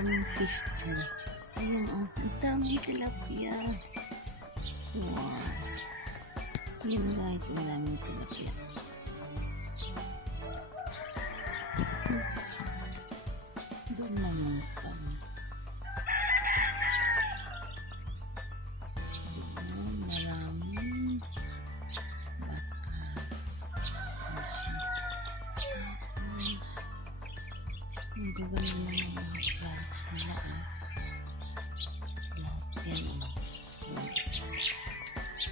daming fish dyan. Ayun oh, ang daming tilapia. Wow. Yun guys, ang daming tilapia. Doon naman kami. Doon maraming ang gaganda ng mga plants nila lahat yan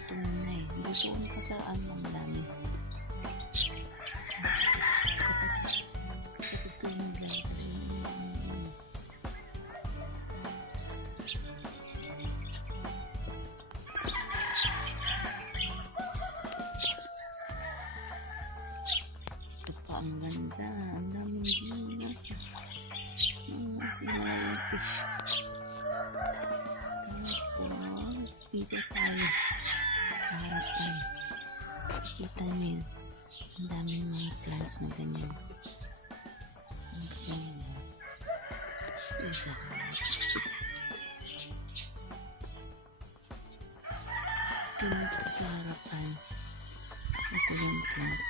tunay doon pa sa ano ang dami kapit ko yung vlog ito pa ang ganda ang daming view mga fish. Tapos, dito tayo sa harapan. Kita nyo yun. Ang daming mga plants na ganyan. Okay. Isa. Ganito sa harapan. Ito yung plants.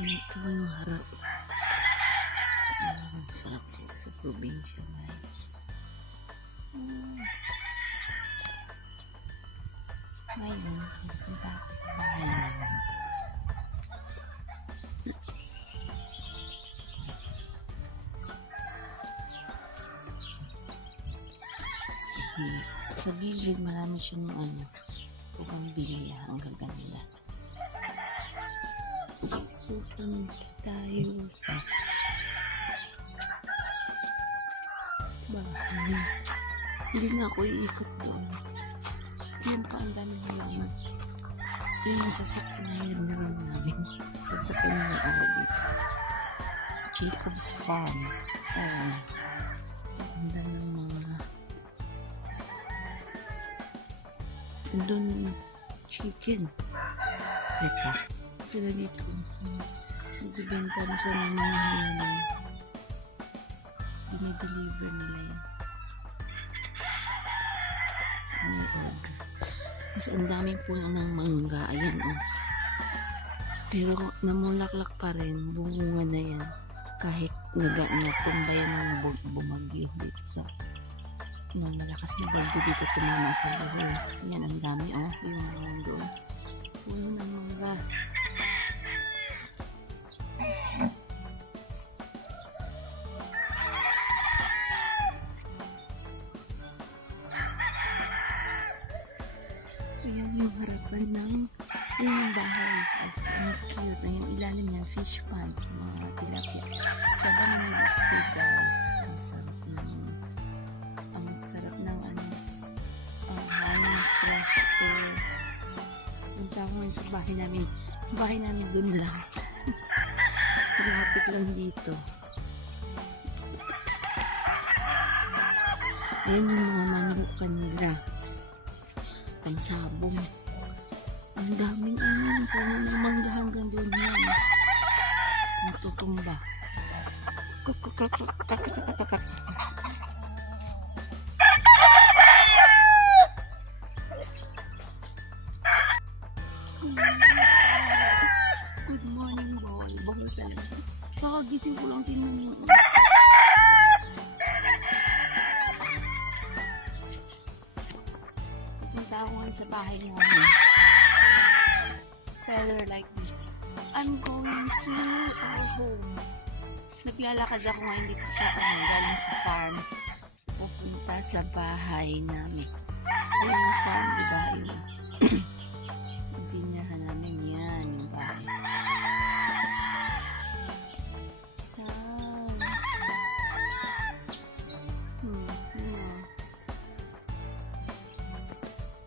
Ganito yung harap. Sarap dito sa probinsya guys. Ngayon, punta ako sa bahay namin. Sa gilid marami siyang upang bilya. Ang gaganda. Pupunta tayo sa bahay. Hindi na ako iikot doon. Diyan pa ang dami halaman. Yun yung sasakyan na nagnaroon namin. Sasakyan na yung araw dito. Jacob's Farm. Ganda ng mga doon chicken. Teka. Sila dito. Nagbibenta na sila ng mga halaman. Dinideliver nila yan. Kasi ang daming puno ng mangga. Ayan oh. Pero namulaklak pa rin. Bunga na yan. Kahit natumba yan ng bumagyo dito sa malakas na bagyo dito tumama sa buhol. Yan ang dami oh. Yung mga doon. Puno ng mangga. Ayan yung harapan ng yung bahay. Ang cute. Yung ilalim ng fish pond. Mga tilapia. Tsaka naman nag-stay guys. Ang sarap ng hangin fresh air. Punta ko ngayon sa bahay namin. Bahay namin dun lang. Lapit lang dito. Ayan yung mga manukan nila. Pansabong. Ang daming puno ng mangga hanggang doon yan. Natutumba. Good morning, boy. Bawal talaga. Kakagising ko lang tingnan mo. Punta ako sa bahay namin. Weather like this. I'm going to our home. Naglalakad ako ngayon dito sa galing sa farm. Pupunta sa bahay namin. Ayun yung farm, diba? Dinyahan namin yan, yung bahay.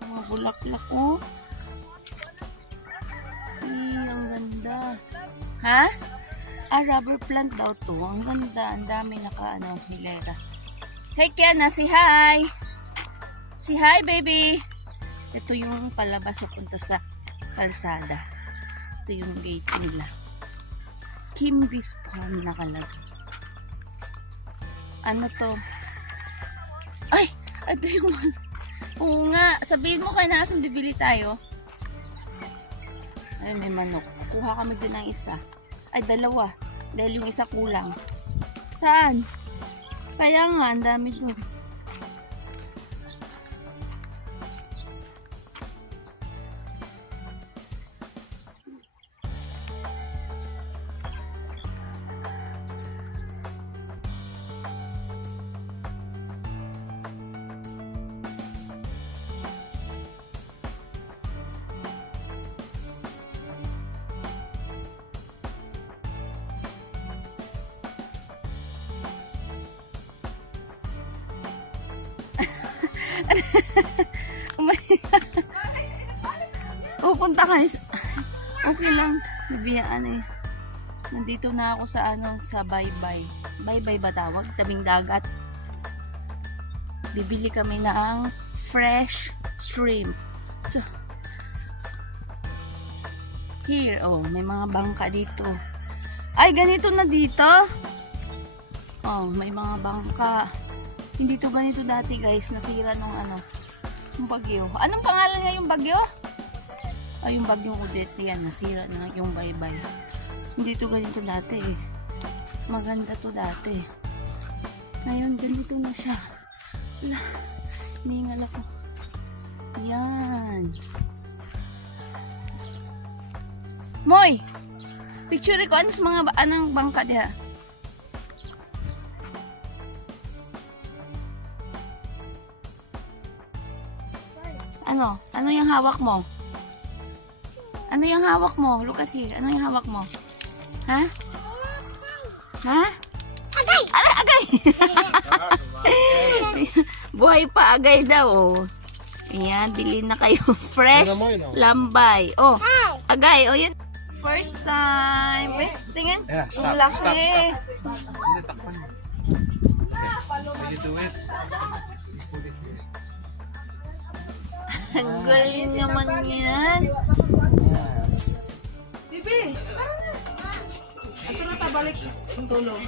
Mga bulaklak oh. Ang ganda. Ha? Rubber plant daw to. Ang ganda. Ang dami hilera. Hey Kiana, say hi! Say hi baby! Ito yung palabas papunta sa kalsada. Ito yung gate nila. Kimby's Pond nakalagay. Ano to? Ay! Ito yung... Oo nga. Sabihin mo kay Nasong bibili tayo. Ay, may manok. Kuha kami dun ng isa. Ay, dalawa. Dahil yung isa kulang. Saan? Kaya nga, ang dami dun. Pupunta kayo. Okay lang. Nabiyaan eh. Nandito na ako sa sa Baybay. Baybay ba tawag? Tabing dagat. Bibili kami ng fresh shrimp. So, here, oh, may mga bangka dito. Ay, ganito na dito. Oh, may mga bangka. Hindi to ganito dati, guys. Nasira nung yung bagyo. Anong pangalan nga yung bagyo? Ay, yung bagyong Odette. Yan, nasira na yung Baybay. Hindi to ganito dati eh. Maganda to dati. Ngayon, ganito na siya. Wala. Hiningal ako. Yan. Moy! Picture ko ano sa mga anong bangka diha. Ano? Ano yung hawak mo? Ano yung hawak mo? Look at here. Ano yung hawak mo? Ha? Ha? Agay! Ano? Agay! Buhay pa agay daw. Oh. Ayan, bilhin na kayo. Fresh lambay. Oh, agay. Oh, yan. First time. Wait, tingin. Yeah, stop, Ang laki. stop. Hindi, takpan mo. Will you do it? Ang galing naman yan. Bibi, ito na tabalik ang tulong.